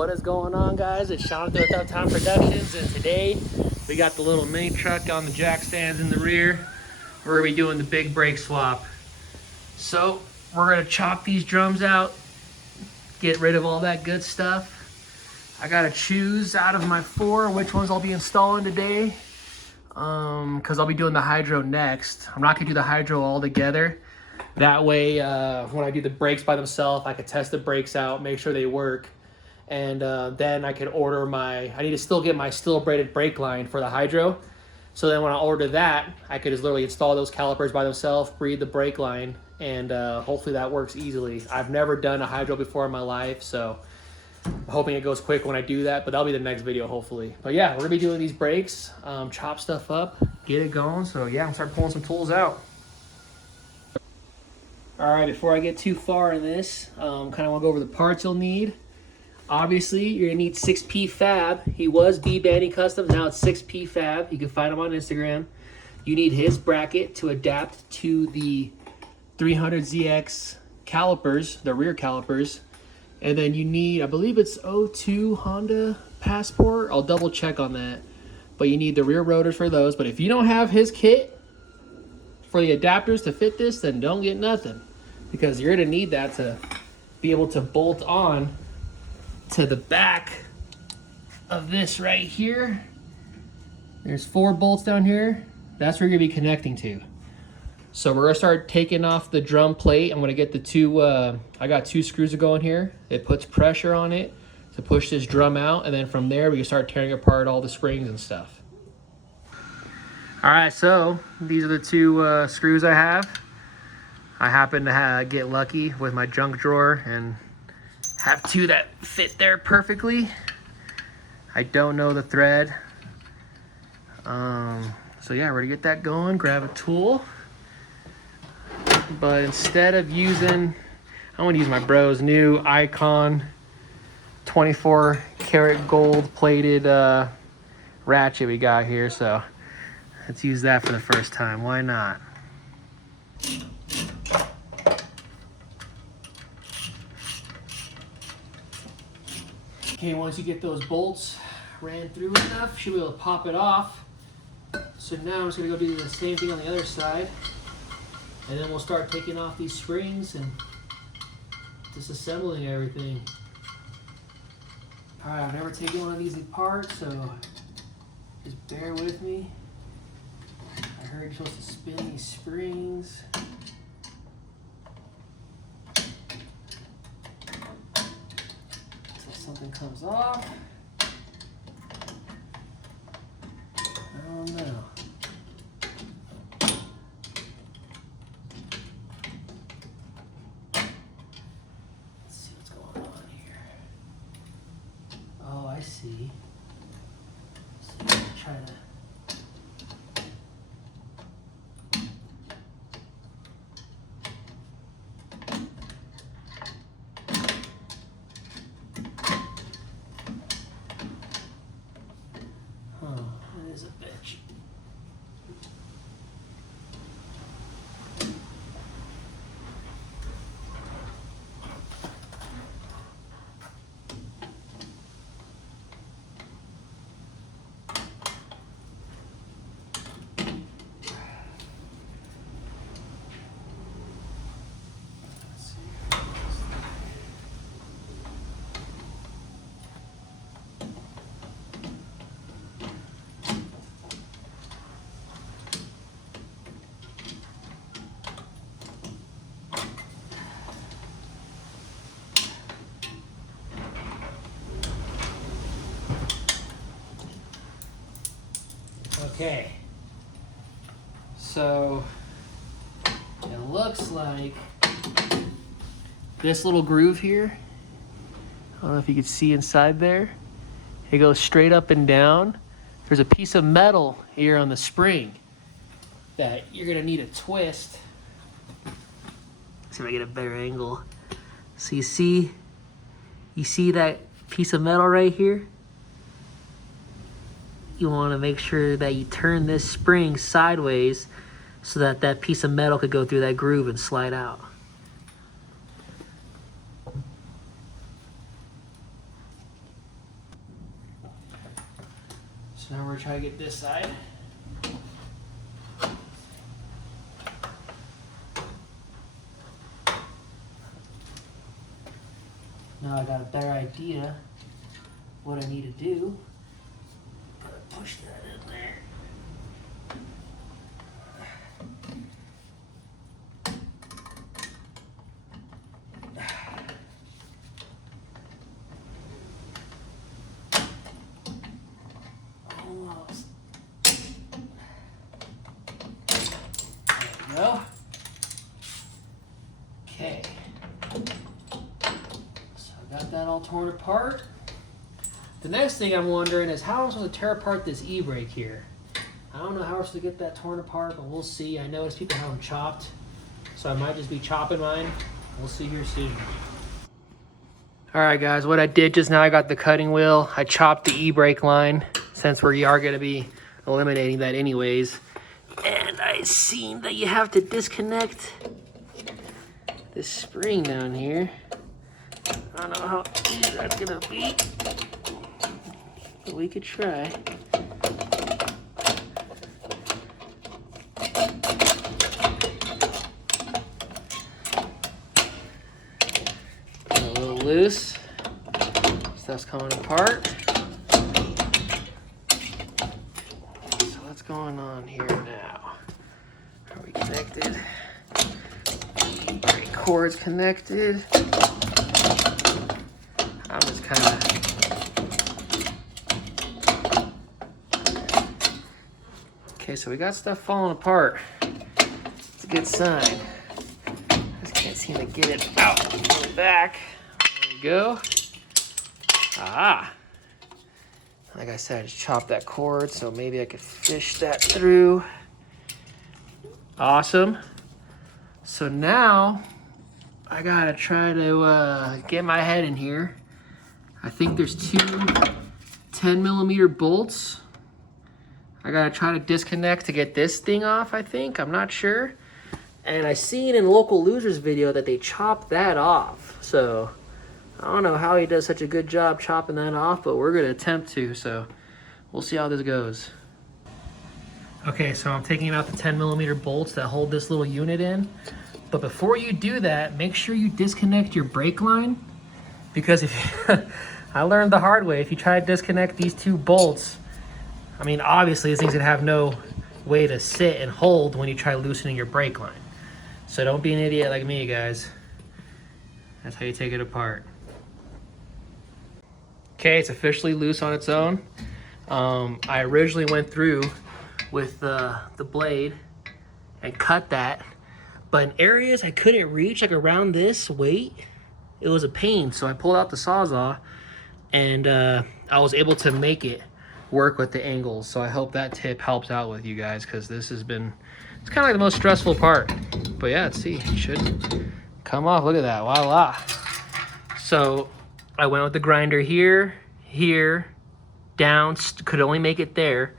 What is going on, guys? It's Sean with Uptown Productions, and today we got the little mini truck on the jack stands in the rear. We're gonna be doing the big brake swap. So we're gonna chop these drums out, get rid of all that good stuff. I gotta choose out of my 4 which ones I'll be installing today, because I'll be doing the hydro next. I'm not gonna do the hydro all together. That way, when I do the brakes by themselves, I could test the brakes out, make sure they work. And then I could order I need to still get my steel braided brake line for the hydro. So then when I order that, I could just literally install those calipers by themselves, breed the brake line, and hopefully that works easily. I've never done a hydro before in my life, so I'm hoping it goes quick when I do that, but that'll be the next video, hopefully. But yeah, we're gonna be doing these brakes, chop stuff up, get it going. So yeah, I'm gonna start pulling some tools out. All right, before I get too far in this, kind of want to go over the parts you'll need. Obviously, you're gonna need 6P Fab. He was D21 Customs, now it's 6P Fab. You can find him on Instagram. You need his bracket to adapt to the 300ZX calipers, the rear calipers. And then you need, I believe it's 02 Honda Passport. I'll double check on that. But you need the rear rotors for those. But if you don't have his kit for the adapters to fit this, then don't get nothing, because you're gonna need that to be able to bolt on to the back of this right here. There's 4 bolts down here. That's where you're gonna be connecting to. So we're gonna start taking off the drum plate. I'm gonna get the 2, I got 2 screws to go in here. It puts pressure on it to push this drum out, and then from there we can start tearing apart all the springs and stuff. All right, so these are the 2 screws I have. I happen to get lucky with my junk drawer and have 2 that fit there perfectly. I don't know the thread. So yeah, we're gonna get that going, grab a tool. But instead of using, I'm gonna use my bro's new Icon 24 karat gold plated ratchet we got here. So let's use that for the first time. Why not? Okay, once you get those bolts ran through enough, you should be able to pop it off. So now I'm just gonna go do the same thing on the other side. And then we'll start taking off these springs and disassembling everything. All right, I've never taken one of these apart, so just bear with me. I heard you're supposed to spin these springs. Until something comes off. Oh no. Let's see what's going on here. Oh, I see. So I'm gonna try to. It is a bitch. Okay, so it looks like this little groove here, I don't know if you can see inside there, it goes straight up and down. There's a piece of metal here on the spring that you're gonna need to twist. Let's see if I get a better angle. So you see that piece of metal right here? You want to make sure that you turn this spring sideways so that that piece of metal could go through that groove and slide out. So now we're gonna try to get this side. Now I got a better idea what I need to do. Push that in there. Almost. There we go. Okay. So I got that all torn apart. The next thing I'm wondering is how I'm supposed to tear apart this e-brake here. I don't know how we're supposed to get that torn apart, but we'll see. I noticed people have them chopped, so I might just be chopping mine. We'll see here soon. All right, guys, what I did just now, I got the cutting wheel. I chopped the e-brake line since we are going to be eliminating that anyways. And I seen that you have to disconnect this spring down here. I don't know how easy that's going to be, but we could try. Loose. Stuff's coming apart. So what's going on here now? Are we connected? Great cords connected. I'm just kind of okay. So we got stuff falling apart. It's a good sign. I just can't seem to get it out from the back. Go. Ah. Like I said, I just chopped that cord, so maybe I could fish that through. Awesome. So now I gotta try to get my head in here. I think there's two 10mm bolts. I gotta try to disconnect to get this thing off, I think. I'm not sure. And I seen in Local Losers video that they chopped that off. So I don't know how he does such a good job chopping that off, but we're gonna attempt to, so we'll see how this goes. Okay, so I'm taking out the 10mm bolts that hold this little unit in. But before you do that, make sure you disconnect your brake line, because if I learned the hard way, if you try to disconnect these two bolts, I mean, obviously these things gonna have no way to sit and hold when you try loosening your brake line. So don't be an idiot like me, guys. That's how you take it apart. Okay, it's officially loose on its own. I originally went through with the blade and cut that, but in areas I couldn't reach, like around this weight, it was a pain. So I pulled out the Sawzall and I was able to make it work with the angles. So I hope that tip helps out with you guys, because this has been, it's kind of like the most stressful part. But yeah, let's see, it should come off. Look at that, voila. So I went with the grinder here, down, could only make it there.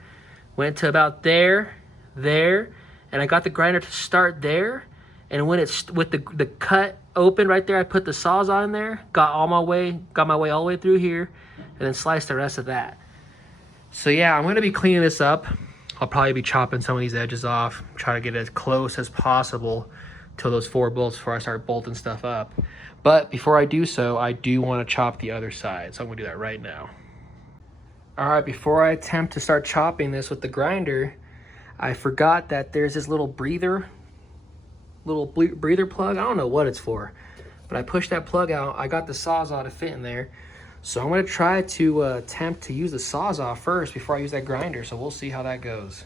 Went to about there, and I got the grinder to start there. And when it's with the cut open right there, I put the Sawzall in there, got my way all the way through here, and then sliced the rest of that. So yeah, I'm gonna be cleaning this up. I'll probably be chopping some of these edges off, try to get as close as possible to those 4 bolts before I start bolting stuff up. But before I do so, I do want to chop the other side, so I'm gonna do that right now. All right, before I attempt to start chopping this with the grinder, I forgot that there's this little breather plug. I don't know what it's for, but I pushed that plug out. I got the Sawzall to fit in there. So I'm gonna try to attempt to use the Sawzall first before I use that grinder, so we'll see how that goes.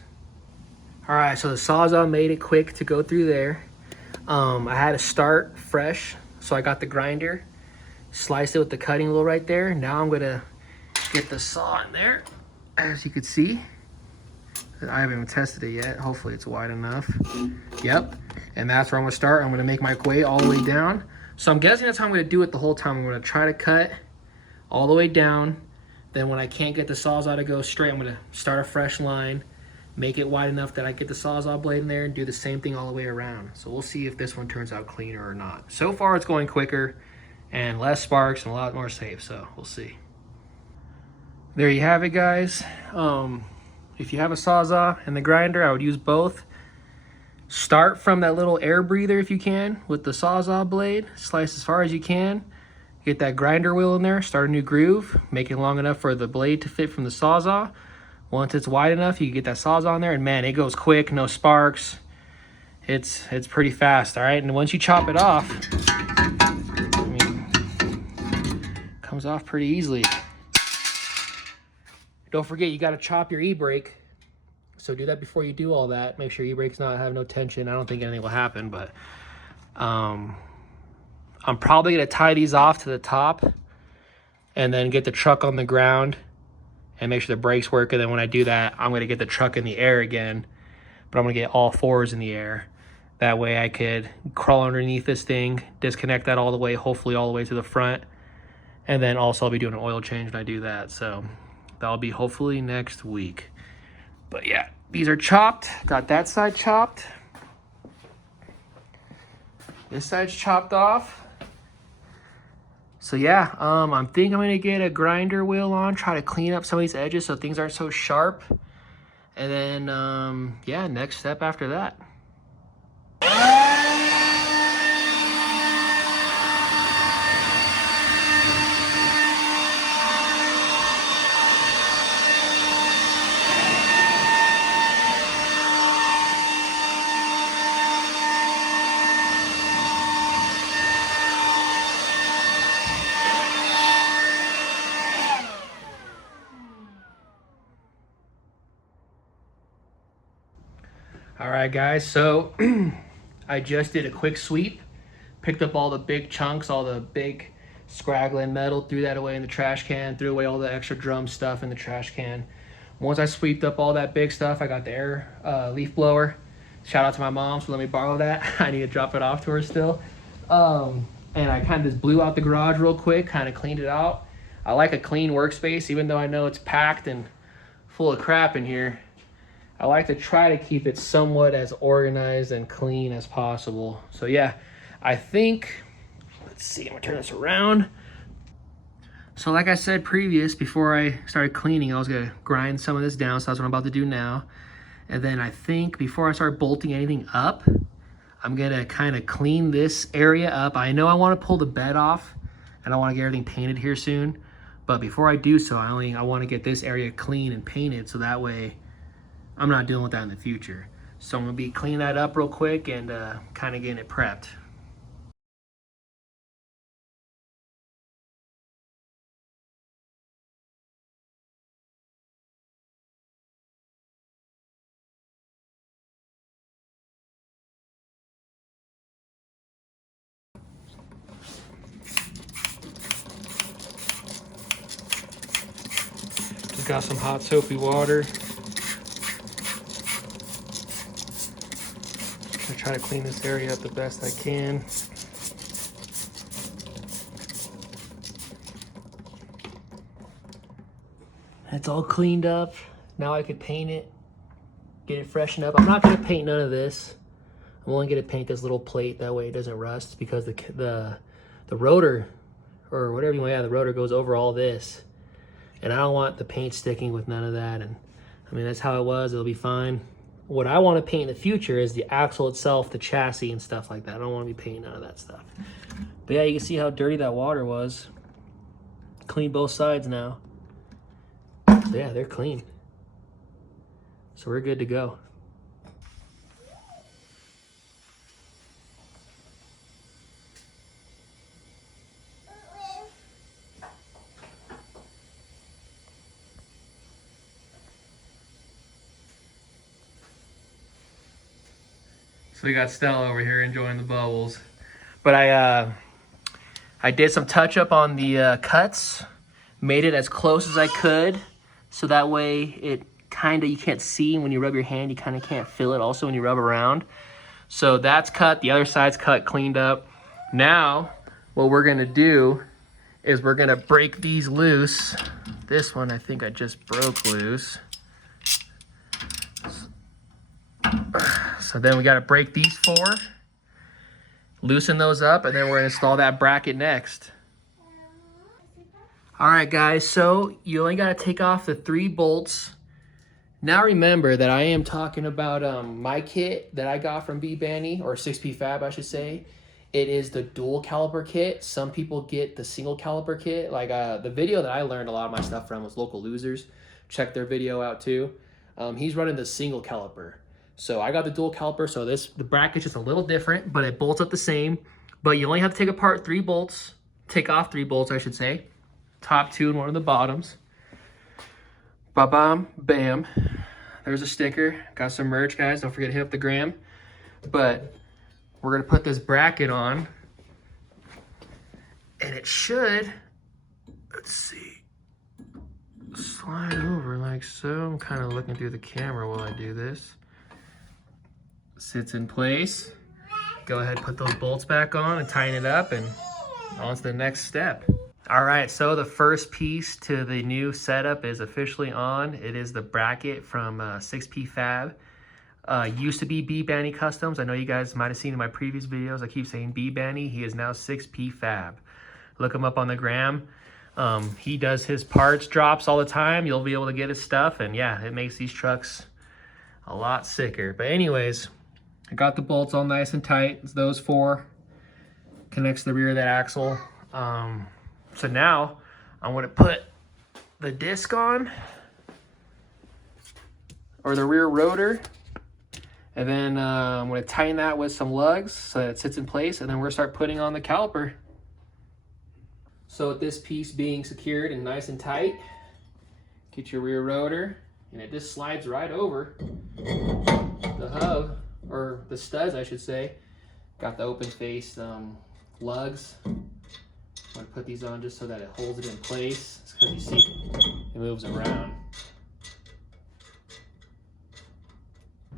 All right, so the Sawzall made it quick to go through there. I had to start fresh, so I got the grinder, sliced it with the cutting wheel right there. Now I'm gonna get the saw in there, as you can see. I haven't even tested it yet. Hopefully it's wide enough. Yep, and that's where I'm gonna start. I'm gonna make my way all the way down. So I'm guessing that's how I'm gonna do it the whole time. I'm gonna try to cut all the way down. Then when I can't get the Sawzall to go straight, I'm gonna start a fresh line, make it wide enough that I get the Sawzall blade in there, and do the same thing all the way around. So we'll see if this one turns out cleaner or not. So far it's going quicker and less sparks and a lot more safe, so we'll see. There you have it, guys. if you have a Sawzall and the grinder, I would use both. Start from that little air breather if you can with the Sawzall blade. Slice as far as you can. Get that grinder wheel in there, start a new groove, make it long enough for the blade to fit from the Sawzall. Once it's wide enough, you can get that Sawzall in there, and man, it goes quick, no sparks. It's pretty fast, all right? And once you chop it off, I mean, it comes off pretty easily. Don't forget, you gotta chop your e-brake. So do that before you do all that. Make sure your e-brake's not have no tension. I don't think anything will happen, but I'm probably gonna tie these off to the top and then get the truck on the ground and make sure the brakes work. And then when I do that, I'm gonna get the truck in the air again, but I'm gonna get all fours in the air. That way I could crawl underneath this thing, disconnect that all the way, hopefully all the way to the front. And then also I'll be doing an oil change when I do that. So that'll be hopefully next week. But yeah, these are chopped. Got that side chopped. This side's chopped off. So yeah, I think I'm gonna get a grinder wheel on, try to clean up some of these edges so things aren't so sharp. And then, yeah, next step after that. All right, guys, so I just did a quick sweep, picked up all the big chunks, all the big scraggling metal, threw that away in the trash can, threw away all the extra drum stuff in the trash can. Once I sweeped up all that big stuff, I got the air leaf blower. Shout out to my mom for letting me borrow that. I need to drop it off to her still. And I kind of just blew out the garage real quick, kind of cleaned it out. I like a clean workspace, even though I know it's packed and full of crap in here. I like to try to keep it somewhat as organized and clean as possible. So yeah, I think, let's see, I'm gonna turn this around. So like I said before I started cleaning, I was gonna grind some of this down, so that's what I'm about to do now. And then I think before I start bolting anything up, I'm gonna kind of clean this area up. I know I wanna pull the bed off and I wanna get everything painted here soon. But before I do so, I wanna get this area clean and painted so that way I'm not dealing with that in the future. So I'm gonna be cleaning that up real quick and kind of getting it prepped. Just got some hot soapy water. I try to clean this area up the best I can. It's all cleaned up. Now I could paint it, get it freshened up. I'm not gonna paint none of this. I'm only gonna paint this little plate, that way it doesn't rust, because the rotor, or whatever you want, yeah, the rotor goes over all this. And I don't want the paint sticking with none of that. And I mean, that's how it was, it'll be fine. What I want to paint in the future is the axle itself, the chassis and stuff like that. I don't want to be painting none of that stuff. But yeah, you can see how dirty that water was. Clean both sides now. So yeah, they're clean. So we're good to go. So we got Stella over here enjoying the bubbles. But I did some touch up on the cuts, made it as close as I could, so that way it kind of, you can't see when you rub your hand, you kind of can't feel it also when you rub around. So that's cut, the other side's cut, cleaned up. Now, what we're gonna do is we're gonna break these loose. This one I think I just broke loose. So then we got to break these four, loosen those up, and then we're going to install that bracket next. All right, guys, so you only got to take off the 3 bolts Now remember that I am talking about my kit that I got from B-Banny, or 6P Fab I should say. It is the dual caliper kit. Some people get the single caliper kit. Like the video that I learned a lot of my stuff from was Local Losers. Check their video out too. He's running the single caliper. So I got the dual caliper, so the bracket's just a little different, but it bolts up the same. But you only have to take apart 3 bolts, take off 3 bolts I should say. Top 2 and one of the bottoms. Ba-bam, bam. There's a sticker. Got some merch, guys. Don't forget to hit up the gram. But we're gonna put this bracket on, and it should, let's see, slide over like so. I'm kind of looking through the camera while I do this. Sits in place. Go ahead, put those bolts back on and tighten it up, and on to the next step. All right, so the first piece to the new setup is officially on. It is the bracket from 6P Fab. Used to be B-Banny Customs. I know you guys might have seen in my previous videos, I keep saying B-Banny. He is now 6P Fab. Look him up on the gram. He does his parts drops all the time. You'll be able to get his stuff, and yeah, it makes these trucks a lot sicker. But anyways, I got the bolts all nice and tight. It's those 4. Connects the rear of that axle. So now I'm gonna put the disc on, or the rear rotor, and then I'm gonna tighten that with some lugs so that it sits in place, and then we're gonna start putting on the caliper. So with this piece being secured and nice and tight, get your rear rotor, and it just slides right over the hub, or the studs I should say. Got the open face lugs. I'm gonna put these on just so that it holds it in place. It's because you see it moves around.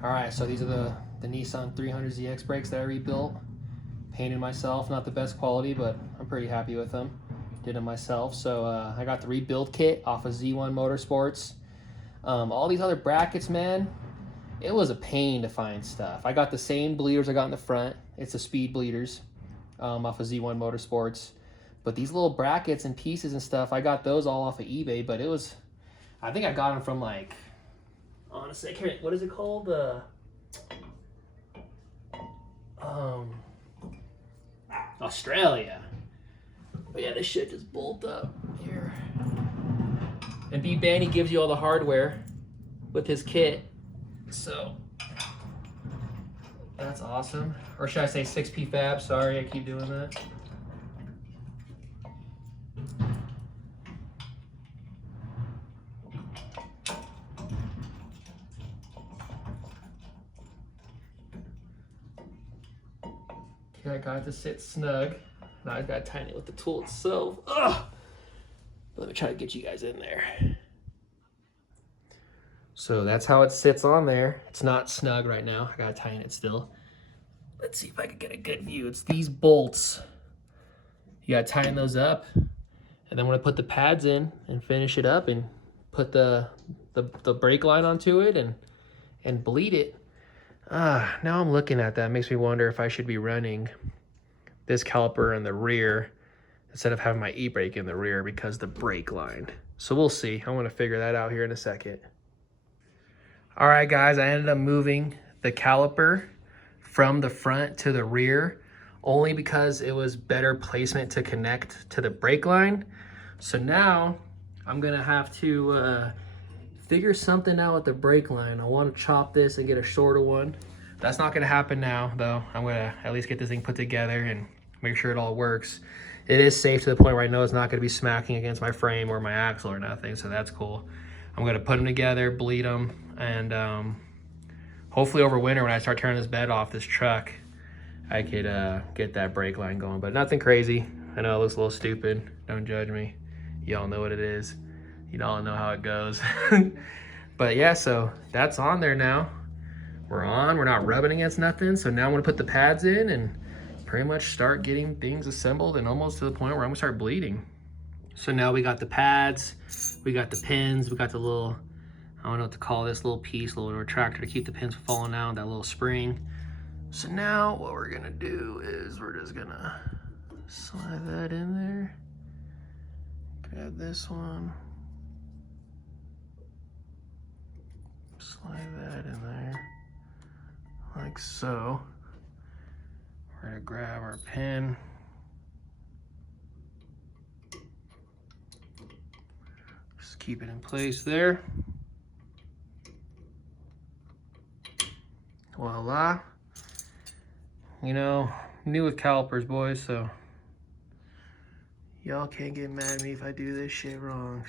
All right, so these are the Nissan 300ZX brakes that I rebuilt. Painted myself, not the best quality, but I'm pretty happy with them. Did them myself. So I got the rebuild kit off of Z1 Motorsports. All these other brackets, man, it was a pain to find stuff. I got the same bleeders I got in the front. It's the speed bleeders off of Z1 Motorsports. But these little brackets and pieces and stuff, I got those all off of eBay, but it was, I think I got them from like, honestly, I can't, what is it called? Australia. But yeah, this shit just bolt up here. And B-Banny gives you all the hardware with his kit. So that's awesome. Or should I say 6P Fab? Sorry, I keep doing that. Okay, I got it to sit snug. Now I've got to tighten it with the tool itself. Ugh! Let me try to get you guys in there. So that's how it sits on there. It's not snug right now. I gotta tighten it still. Let's see if I can get a good view. It's these bolts. You gotta tighten those up. And then when I put the pads in and finish it up and put the brake line onto it and bleed it. Now I'm looking at that. It makes me wonder if I should be running this caliper in the rear instead of having my e-brake in the rear because the brake line. So we'll see. I'm gonna figure that out here in a second. All right, guys, I ended up moving the caliper from the front to the rear only because it was better placement to connect to the brake line. So now I'm gonna have to figure something out with the brake line. I want to chop this and get a shorter one. That's not gonna happen now though. I'm gonna at least get this thing put together and make sure it all works. It is safe to the point where I know it's not gonna be smacking against my frame or my axle or nothing, so that's cool. I'm gonna put them together, bleed them, and hopefully over winter when I start turning this bed off this truck, I could get that brake line going, but nothing crazy. I know it looks a little stupid. Don't judge me. Y'all know what it is. You all know how it goes. But yeah, so that's on there now. We're on, we're not rubbing against nothing. So now I'm gonna put the pads in and pretty much start getting things assembled and almost to the point where I'm gonna start bleeding. So now we got the pads, we got the pins, we got the little, I don't know what to call this little piece, little retractor to keep the pins from falling out, that little spring. So now what we're gonna do is we're just gonna slide that in there. Grab this one. slide that in there like so. We're gonna grab our pin. Just keep it in place there. Voila. You know, new with calipers, boys, so y'all can't get mad at me if I do this shit wrong.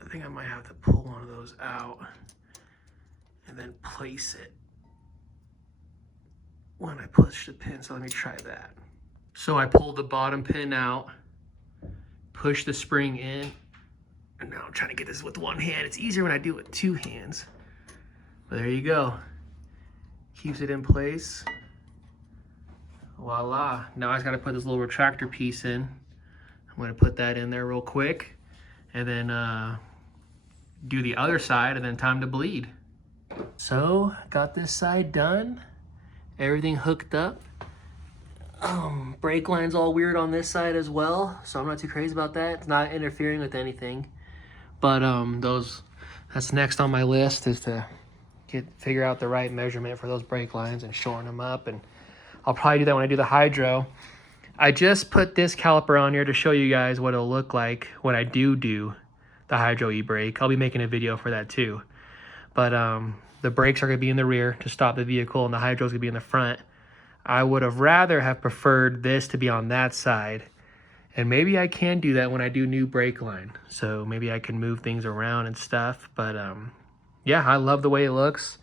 I think I might have to pull one of those out and then place it when I push the pin, so let me try that. So I pulled the bottom pin out, push the spring in, and now I'm trying to get this with one hand. It's easier when I do it with two hands. But there you go. Keeps it in place. Voila. Now I just gotta put this little retractor piece in. I'm gonna put that in there real quick and then do the other side and then time to bleed. So got this side done. Everything hooked up. Brake line's all weird on this side as well, so I'm not too crazy about that. It's not interfering with anything. But that's next on my list, is to figure out the right measurement for those brake lines and shorten them up. And I'll probably do that when I do the hydro. I just put this caliper on here to show you guys what it'll look like when I do the hydro e-brake. I'll be making a video for that too. But the brakes are gonna be in the rear to stop the vehicle, and the hydro's gonna be in the front. I would have rather have preferred this to be on that side. And maybe I can do that when I do new brake line. So maybe I can move things around and stuff. But yeah, I love the way it looks.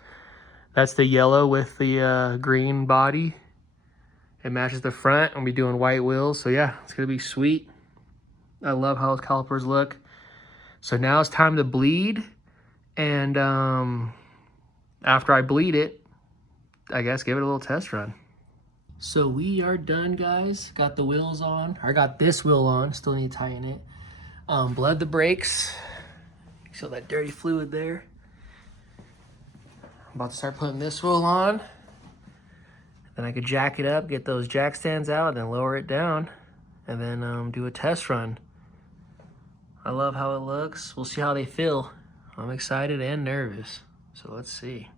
That's the yellow with the green body. It matches the front. I'll be doing white wheels. So yeah, it's gonna be sweet. I love how those calipers look. So now it's time to bleed. And after I bleed it, I guess give it a little test run. So we are done, guys. Got the wheels on. I got this wheel on. Still need to tighten it. Bled the brakes. See all that dirty fluid there. I'm about to start putting this wheel on. Then I could jack it up, get those jack stands out, and then lower it down. And then do a test run. I love how it looks. We'll see how they feel. I'm excited and nervous. So let's see.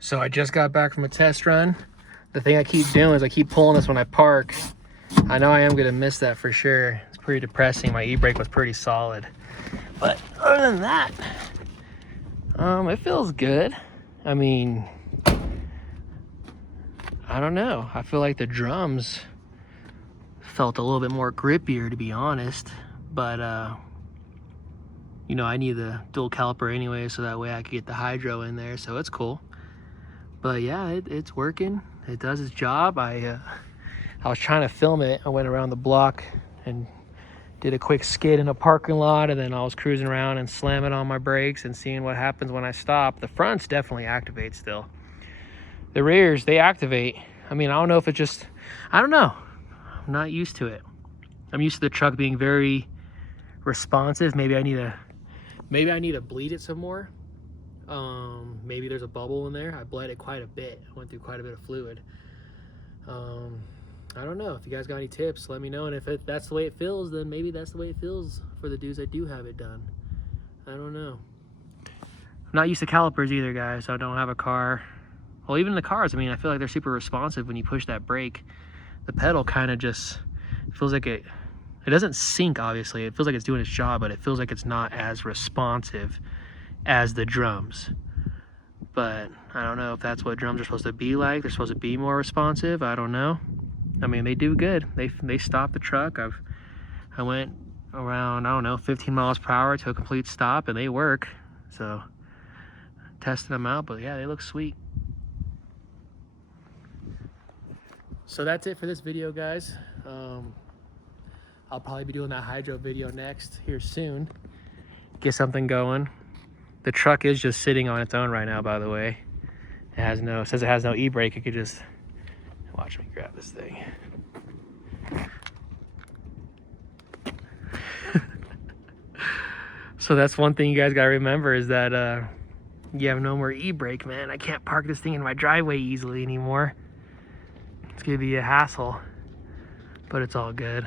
So I just got back from a test run. The thing I keep doing is I keep pulling this when I park. I know I am gonna miss that for sure. It's pretty depressing. My e-brake was pretty solid. But other than that, it feels good. I mean, I don't know. I feel like the drums felt a little bit more grippier, to be honest. But, you know, I need the dual caliper anyway, so that way I could get the hydro in there, so it's cool. But yeah, it's working. It does its job. I was trying to film it. I went around the block and did a quick skid in a parking lot, and then I was cruising around and slamming on my brakes and seeing what happens when I stop. The fronts definitely activate still. The rears, they activate. I mean, I don't know if it's just, I don't know. I'm not used to it. I'm used to the truck being very responsive. Maybe I need to bleed it some more. Maybe there's a bubble in there. I bled it quite a bit. I went through quite a bit of fluid. I don't know. If you guys got any tips, let me know. And if that's the way it feels, then maybe that's the way it feels for the dudes that do have it done. I don't know. I'm not used to calipers either, guys. I don't have a car. Well, even the cars, I mean, I feel like they're super responsive when you push that brake. The pedal kind of just feels like it doesn't sink, obviously. It feels like it's doing its job, but it feels like it's not as responsive as the drums. But I don't know if that's what drums are supposed to be like. They're supposed to be more responsive. I don't know. I mean, they do good. They stop the truck. I went around, I don't know, 15 miles per hour to a complete stop, and they work. So testing them out, but yeah, they look sweet. So that's it for this video, guys. I'll probably be doing that hydro video next here soon. Get something going. The truck is just sitting on its own right now, by the way. It has no, says it has no e-brake. It could just, watch me grab this thing. So that's one thing you guys gotta remember is that you have no more e-brake, man. I can't park this thing in my driveway easily anymore. It's gonna be a hassle, but it's all good.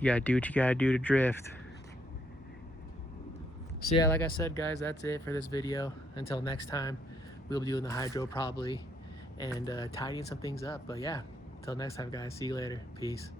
You gotta do what you gotta do to drift. So yeah, like I said, guys, that's it for this video. Until next time, we'll be doing the hydro probably and tidying some things up. But yeah, until next time, guys, see you later. Peace.